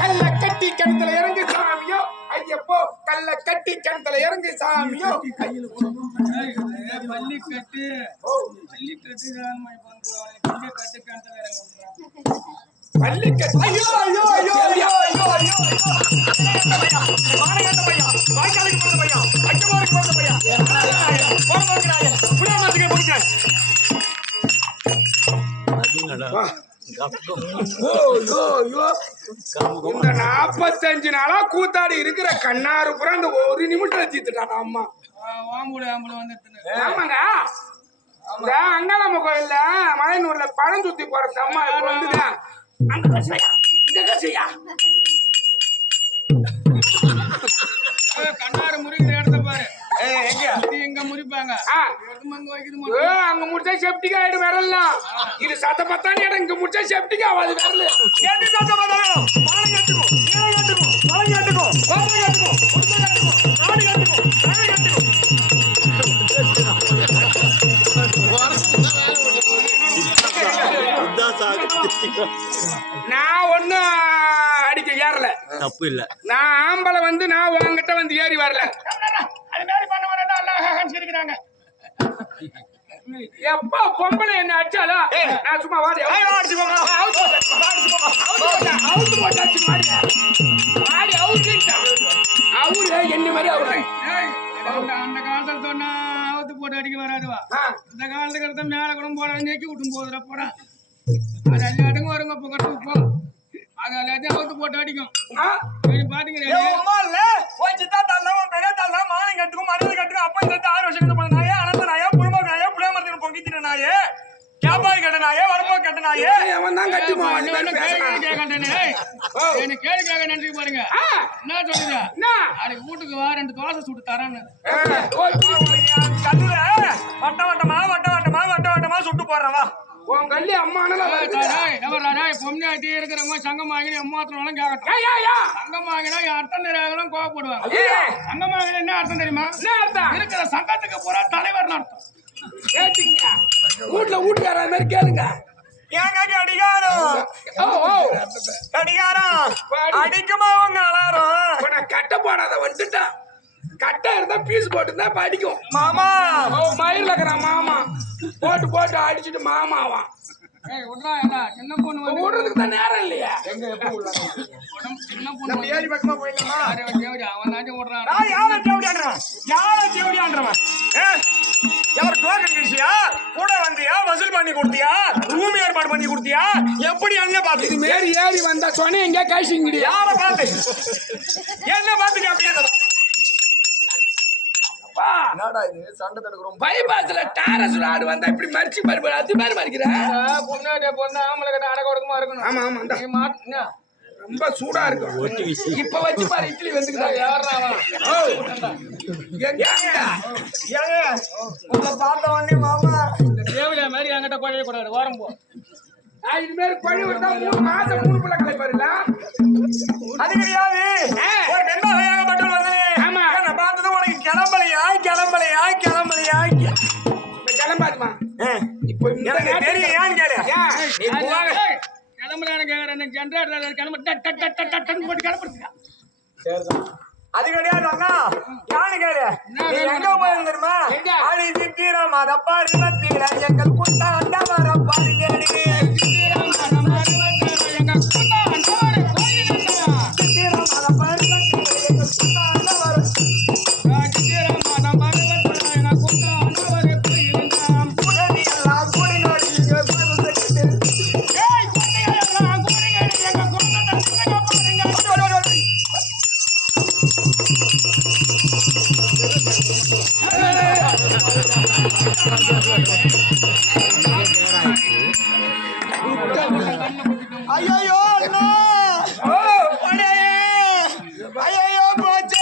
கல்ல கட்டி கிணத்துல இறங்கு சாமியோ. ஐயப்போ கல்ல கட்டி கிணத்துல இறங்கு சாமியோ. கையில பள்ளி கட்டு பள்ளி கட்டு பள்ளி கட்டு கணத்துல கட்டி ஐயோ ஐயோ ஐயோ ஐயோ ஐயோ ஐயோ. மானகண்ட பையன். வாய்க்காலுக்கு போன பையன். அச்சமாருக்கு போன பையன். இந்த நாப்பத்தஞ்சு நாளா கூத்தாடி இருக்கிற கண்ணாரு புறம் இந்த ஒரு நிமிஷம் தீத்துட்டான் அம்மா. ஆமாங்க. இந்த அங்காளம்ம கோயில்ல மலையனூர்ல பழம் சுத்தி போற அம்மா வந்துங்க அங்க கசையா இங்க கசையா. அங்க முடிச்சா செப்டிக் ஆயிடு விரலாம் இது சத்த பத்தானி இடம் இங்க முடிச்சா செப்டிக் ஆகாது விரல. கேட்டு தாத்த பார்த்தாலும்? மானகட்டுக்கும் நீலகட்டுக்கும் மலைகட்டுக்கும் கோபகட்டுக்கும் உடுமகட்டுக்கும் நாடுகட்டுக்கும் நகைகட்டுக்கும் நான் ஒண்ணும் அடிக்க ஏறல. தப்பு இல்ல. நான் ஆம்பளை வந்து நான் உன்கிட்ட வந்து ஏறி வரல. அது மாதிரி பண்ண வரேன் எல்லாம் சிரிக்கிறாங்க எப்ப பொம்பளை என்ன அடிச்சாலா நான் சும்மா வாடி. அவுத்து போட்டா, அவுத்து போட்டா, அவுத்து போட்டாச்சு மாடி. மாடி அவுத்துட்டான். அவரு என்ன மாதிரி அவரு. ஏய், அந்த காலத்துல சொன்னா அவுத்து போட்டு அடிக்க வராதுவா இந்த காலத்துக்கு எடுத்த மேல கூட போட நெக்கி விட்டும் போதுல போடா அது எல்லாத்துக்கும் வருங்க இப்போ கட்டு போ அது எல்லாத்தையும் அவுத்து போட்டு அடிக்கும் பாத்துக்கிறேன் ஏய், உம்மா இல்ல. உன் சித்தா என்ன கேள்வி கேட்க நன்றி பாருங்க. என்ன சொல்லுங்க என்ன? நாளைக்கு வீட்டுக்கு வா ரெண்டு தோசை சுட்டு தரேன்னு. கல்லுல வட்ட வட்டமா, வட்ட வட்டமா, வட்ட வட்டமா சுட்டு போடுறேன், வா. உன் கல்லி அம்மானல வருது. பொம்னாட்டி இருக்கிறவங்க சங்கமாகினி எம்மாத்திரம் கேட்கட்டும். சங்கமாகினா அர்த்தம் தெரியாதவங்களும் கோவப்படுவாங்க. சங்கமாகினா என்ன அர்த்தம் தெரியுமா? என்ன அர்த்தம்? இருக்கிற சங்கத்துக்கு பூரா தலைவர் அர்த்தம். கேட்டுங்க. வீட்டுல வீட்டுக்கார மாதிரி கேளுங்க. ஏங்க கடிகாரம்? கடிகாரம். அடிக்குமா உங்க அலாரம் கட்டை போடாத வந்துட்டான் கட்டை இருந்தா பீஸ் போட்டுருந்தா இப்ப அடிக்கும் மாமா மயிரில் இருக்கிறான் மாமா. போட்டு போட்டு அடிச்சுட்டு மாமாவான் சின்ன பொண்ணு வந்து விடுறதுக்கு தான் நேரம் இல்லையா. சின்ன பொண்ணு ஏறி பக்கமா போயிடலாமா? அவன் தாண்டி விடுறான் யாரை தேவடியான்றவன் யாரை ஏ யார் டோக்கன் கிழிச்சியா? கூட வந்தியா? வசூல் பண்ணி கொடுத்தியா? ரூம் ஏற்பாடு பண்ணி கொடுத்தியா? எப்படி என்ன பார்த்து மேரி ஏறி வந்தா சொன்ன எங்க கைசிங்கடியா யாரை பார்த்து? என்ன பார்த்து அப்படியே? பைபாஸ்ல டாரஸ் ஆடு வந்தா இப்படி மறிச்சு மறுபடி அது மாதிரி மறிக்கிற பொண்ணாடி பொண்ணு ஆம்பளை கட்ட அடக்க ஒடுக்கமா இருக்கணும். ஆமா ஆமா இந்த. நீ மாட் என்ன ரொம்ப சூடா இருக்கும் இப்ப வச்சு பாரு இட்லி வந்துக்குதா? யாருடா உங்களை பார்த்த உடனே மாமா. இந்த தேவடியா மாதிரி என்கிட்ட குழைய கூடாது. வாரம் போ. நான் இனிமேல் பழி விட்டா மூணு மாசம் மூணு பிள்ளை கலைப்பாருல அது கிடையாது. ஒரு பெண் வகையாக மட்டும் வந்தனே ஆமா. என்ன பார்த்தது உனக்கு கிளம்பலையா? கிளம்பலையா? கிளம்பலையா? கிளம்பாதுமா இப்போ இந்த எனக்கு தெரியும் ஏன்னு கேளு. ஏன்? நீ போக. கிளம்புறானு கேக்குறேன். எனக்கு ஜென்ரேட்டர் கிளம்ப. போட்டு கிளம்புறதுக்கா. அது கிடையாது அண்ணா. யானு கேளு. நீ எங்க போயிருந்த தெரியுமா? எங்க? அடி மதப்பாடி மத்தியில எங்கள் குட்டா அண்டா ஐயோ போச்சு!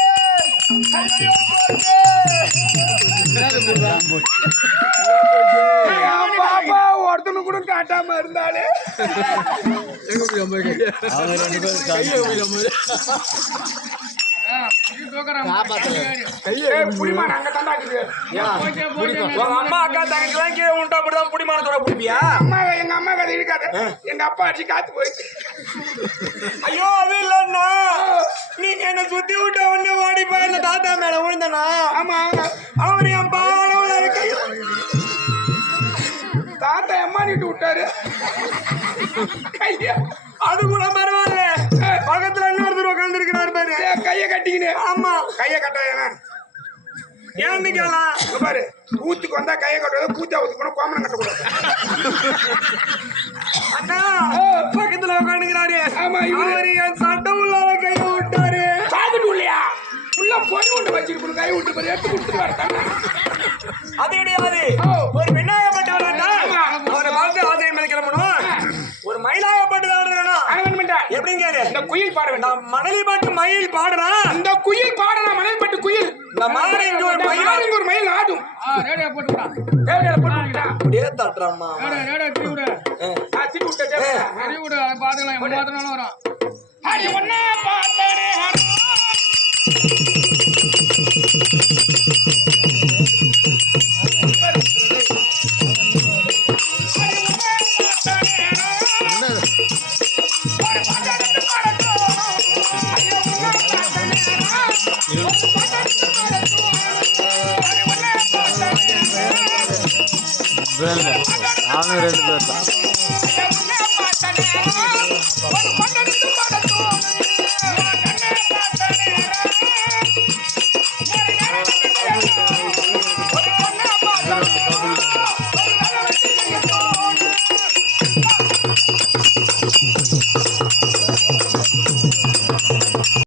பாப்பா ஒருத்தனு கூட காட்டாம இருந்தாலே. புடிமான் அங்க தண்டாக்குது போச்சே, போச்சே, உங்க அம்மா அக்கா தங்கச்சிலாம் கீழே உண்டா அப்படிதான் புடிமானத்தோட பிடிப்பியா அம்மா எங்க அம்மா கதை இருக்காது எங்க அப்பா அடிச்சு காத்து போயிடுச்சு ஐயோ அது இல்லன்னா நீங்க என்ன சுத்தி விட்ட உடனே ஓடி போய் அந்த தாத்தா மேல விழுந்தனா ஆமா அவர் என் பாடவுல இருக்கு தாத்தா எம்மா நீட்டு விட்டாரு கைய அது கூட பரவாயில்ல பக்கத்துல இன்னொருத்தர் உட்கார்ந்து இருக்கிறாரு பாரு கைய கட்டிக்கினு. ஆமா. கைய கட்டாயனா ஏன்னு கேளா இங்க பாரு. கூத்துக்கு வந்தா கைய கட்டுறது கூத்தா ஊத்து போனா கோமணம் கட்டக்கூடாது. அண்ணா பக்கத்துல உட்காந்துக்கிறாரு ஆமா, இவரு. என் சட்டை உள்ளார கைய விட்டாரு. சாப்பிட்டு இல்லையா உள்ள பொறி உண்டு வச்சிருக்கணும் கை விட்டு பாரு எடுத்து கொடுத்துட்டு வரட்டாங்க அது கிடையாது ஓ. ஒரு பெண்ணாகப்பட்டவர் ஆமா. அவரை பார்த்து ஆசிரியர் மேல கிளம்பணும் ஒரு மயிலாகப்பட்டவர் இது? இந்த குயில் பாட வேண்டாம் நான் மணலி பாட்டு மயில் பாடுறான் இந்த குயில் பாடலாம் மணல் பட்டு குயில் ஒரு மயில் ஆடும் ரேடியோ போட்டு விடா. ரேடியோல போட்டு விட்டா. அப்படியே தட்டுறாம்மா ரேடியோ, ரேடியோ தூக்கி விடு. சரி விடு, அதை பார்த்தாலும் வரும். அடி ஒண்ணே பார்த்தனே நானும் ரெண்டு பேர் தான்.